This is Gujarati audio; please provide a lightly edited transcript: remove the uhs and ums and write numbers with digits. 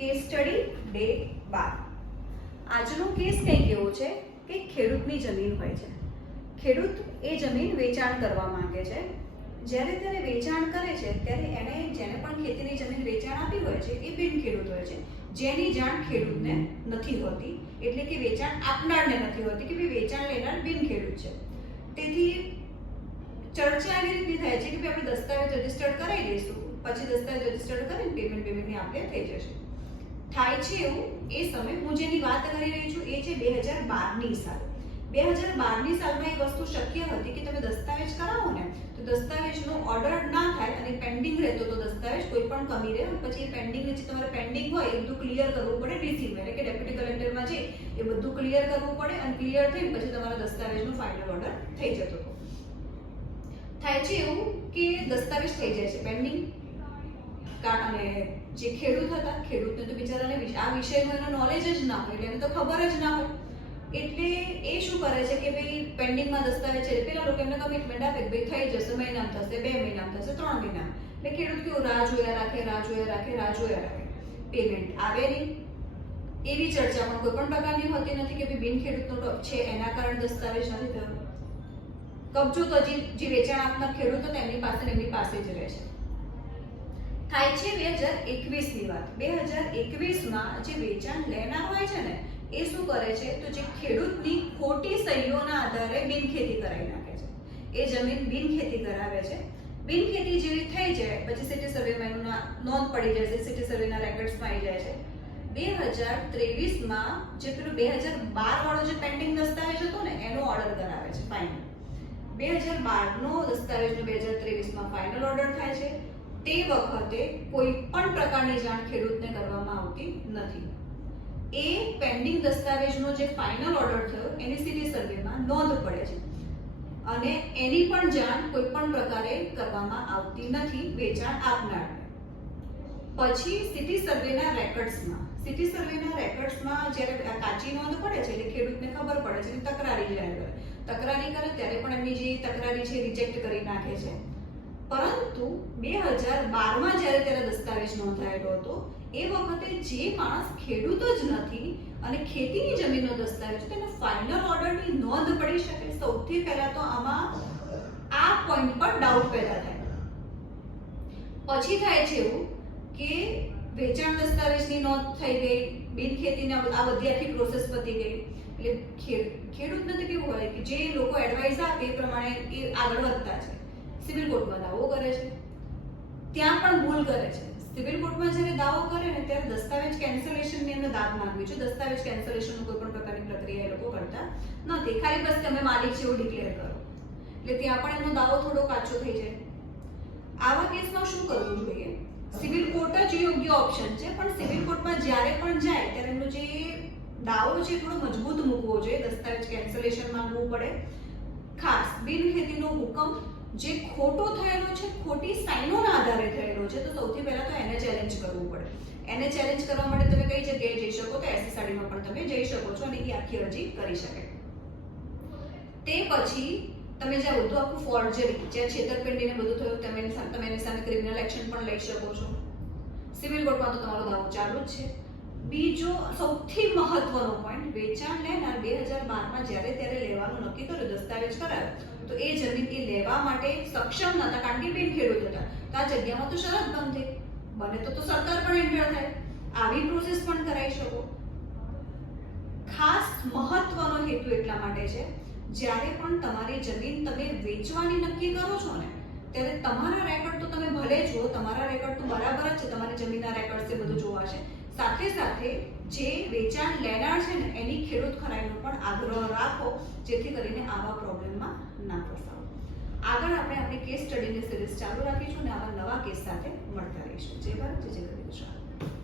Case study day 12. આજનો કેસ કંઈક એવો છે કે ખેડૂતની જમીન હોય છે. ખેડૂત એ જમીન વેચાણ કરવા માંગે છે. જ્યારે ત્યારે વેચાણ કરે છે ત્યારે એને જેને પણ ખેતીની જમીન વેચાણ આપી હોય છે એ બિન ખેડૂત હોય છે, જેની જાણ ખેડૂતને નથી હોતી, એટલે કે વેચાણ આપનારને નથી હોતી કે ભાઈ વેચાણ લેનાર બિન ખેડૂત છે. તેથી ચર્ચા એવી રીતની થાય છે કે આપણે દસ્તાવેજ રજીસ્ટર્ડ કરાવી દઈશું, પછી દસ્તાવેજ રજીસ્ટર્ડ કરીને પેમેન્ટની આપણે થઈ જશે. થાય છે એવું એ સમય હું જેની વાત કરી રહી છું એ છે 2012ની સાલ. 2012ની સાલમાં એ વસ્તુ શક્ય હતી કે તમે દસ્તાવેજ કરાવો ને તો દસ્તાવેજનો ઓર્ડર ના થાય અને પેન્ડિંગ રહેતો તો દસ્તાવેજ કોઈ પણ કમી રહે, પછી એ પેન્ડિંગ જે તમારે પેન્ડિંગ હોય એ બધું ક્લિયર કરવું પડે ડીસીમાં, એટલે કે ડેપ્યુટી કલેક્ટરમાં જઈ એ બધું ક્લિયર કરવું પડે અને ક્લિયર થઈને પછી તમારા દસ્તાવેજનો ફાઇનલ ઓર્ડર થઈ જતો હતો. થાય છે એવું કે દસ્તાવેજ થઈ જાય છે પેન્ડિંગ, અને જે ખેડૂત હતા ખેડૂતને તો બિચારાને આ વિષયનો એનો નોલેજ જ ના હોય, એટલે એને તો ખબર જ ના હોય, એટલે એ શું કરે છે કે ભાઈ પેન્ડિંગમાં દસ્તાવેજ છે, પેલા લોકો એમને કમિટમેન્ટ આપે કે ભાઈ થઈ જશે, મહિનામાં થશે, 2 મહિનામાં થશે, 3 મહિનામાં, એટલે ખેડૂત કેવું રાહ જોયા રાખે, પેમેન્ટ આવે નહીં. એવી ચર્ચા પણ કોઈ પણ પ્રકારની હોતી નથી કે ભાઈ બિન ખેડૂતનો છે એના કારણે દસ્તાવેજ નથી થયો. કબજો તો જે વેચાણ આપનાર ખેડૂત હતા એમની પાસે જ રહે છે. થાય છે 2021ની વાત. 2021માં જે વેચાણ લેનાર હોય છે ને એ શું કરે છે તો જે ખેડૂતની ખોટી સહીઓના આધારે બિનખેતી કરાવી નાખે છે. એ જમીન બિનખેતી કરાવે છે. બિનખેતી જેવી થઈ જાય પછી સિટી સર્વેમાં એનું નોંધ પડી જાય છે, સિટી સર્વેના રેકોર્ડ્સમાં આવી જાય છે. 2023માં જે પેલું 2012 વાળો જે પેન્ડિંગ દસ્તાવેજ હતો ને એનો ઓર્ડર કરાવે છે ફાઇનલ. 2012નો દસ્તાવેજનો 2023માં ફાઇનલ ઓર્ડર થાય છે. તે વખતે કોઈ પણ પ્રકારની જાણ ખેડૂતને કરવામાં આવતી નથી. એ પેન્ડિંગ દસ્તાવેજનો જે ફાઇનલ ઓર્ડર થયો એની સિટી સર્વેમાં નોંધ પડે છે અને એની પણ જાણ કોઈ પણ પ્રકારે કરવામાં આવતી નથી વેચાણ આપનારને. પછી સિટી સર્વેના રેકોર્ડ્સમાં જ્યારે કાચી નોંધ પડે છે એટલે ખેડૂતને ખબર પડે છે કે તકરારી કરે ત્યારે પણ એમની જે તકરારી છે રિજેક્ટ કરી નાખે છે. પરંતુ 2012માં જ્યારે ત્યારે દસ્તાવેજ નોંધાયેલો હતો એ વખતે જે માણસ ખેડૂત જ નથી અને ખેતીની જમીનનો દસ્તાવેજ તેનો ફાઇનલ ઓર્ડરની નોંધ પડી શકે. સૌથી પહેલા તો આમાં આ પોઈન્ટ પર ડાઉટ પેદા થાય. પછી થાય છે એવું કે વેચાણ દસ્તાવેજની નોંધ થઈ ગઈ, બિનખેતીના આ બધી આખી પ્રોસેસ પતી ગઈ, એટલે ખેડૂતને તો કેવું હોય કે જે લોકો એડવાઇસ આપે એ પ્રમાણે એ આગળ વધતા છે. સિવિલ કોર્ટમાં દાવો કરે છે, ત્યાં પણ ભૂલ કરે છે. સિવિલ કોર્ટમાં જ્યારે દાવો કરે ને ત્યારે દસ્તાવેજ કેન્સલેશનની અંદર દાદ માંગવી છે. દસ્તાવેજ કેન્સલેશનનો કોઈ પણ પ્રકારની પ્રક્રિયા એ લોકો કરતા નથી, ખાલી બસ તમે માલિક છે એવું ડિક્લેર કરો, એટલે ત્યાં પણ એનો દાવો થોડો કાચો થઈ જાય. આવા કેસમાં શું કરવું જોઈએ? સિવિલ કોર્ટ જ યોગ્ય ઓપ્શન છે, પણ સિવિલ કોર્ટમાં જ્યારે પણ જાય ત્યારે એમનો જે દાવો છે થોડો મજબૂત મૂકવો જોઈએ. દસ્તાવેજ કેન્સલેશન માંગવું પડે. ખાસ બિનખેતીનો હુકમ જે ખોટો થયેલો છે, ખોટી સાઇનોના આધારે થયેલો છે, તો સૌથી પહેલા તો એને ચેલેન્જ કરવું પડે. એને ચેલેન્જ કરવા માટે તમે કઈ જગ્યાએ જઈ શકો તો SSRDમાં પણ તમે જઈ શકો છો અને એ આખી અરજી કરી શકે. તે પછી તમે જ્યાં બધું આખું ફોર્જરી, જ્યાં છેતરપિંડીને બધું થયું તમે એની સામે ક્રિમિનલ એક્શન પણ લઈ શકો છો. સિવિલ કોર્ટમાં તો તમારો દાવો ચાલુ જ છે. બીજો સૌથી મહત્વનો પોઈન્ટ, વેચાણ લેનાર 2012માં જ્યારે ત્યારે લેવાનું નક્કી કર્યું, દસ્તાવેજ કરાયો, તો એ જમીન એ લેવા માટે સક્ષમ નતા કારણ કે બિન ખેડૂત હતા. તો આ જગ્યામાં તો શરત બંધ થઈ, બને તો સરકાર પણ એન્ટર થાય, આવી પ્રોસેસ પણ કરાવી શકો. ખાસ મહત્વનો હેતુ એટલા માટે છે જ્યારે પણ તમારી જમીન તમે વેચવાની નક્કી કરો છો ને ત્યારે તમારા રેકોર્ડ તો તમે ભલે જુઓ, તમારા રેકોર્ડ તો બરાબર જ છે, તમારી જમીનના રેકોર્ડ છે બધું જોવાશે, સાથે સાથે જે વેચાણ લેનાર છે ને એની ખેડૂત ખરાઈનો પણ આગ્રહ રાખો, જેથી કરીને આવા પ્રોબ્લેમમાં ના ફસાવો. આગળ આપણે આપણી કેસ સ્ટડીની સિરીઝ ચાલુ રાખીશું અને આવા નવા કેસ સાથે મળતા રહીશું. જય ભારત, જય ગુજરાત.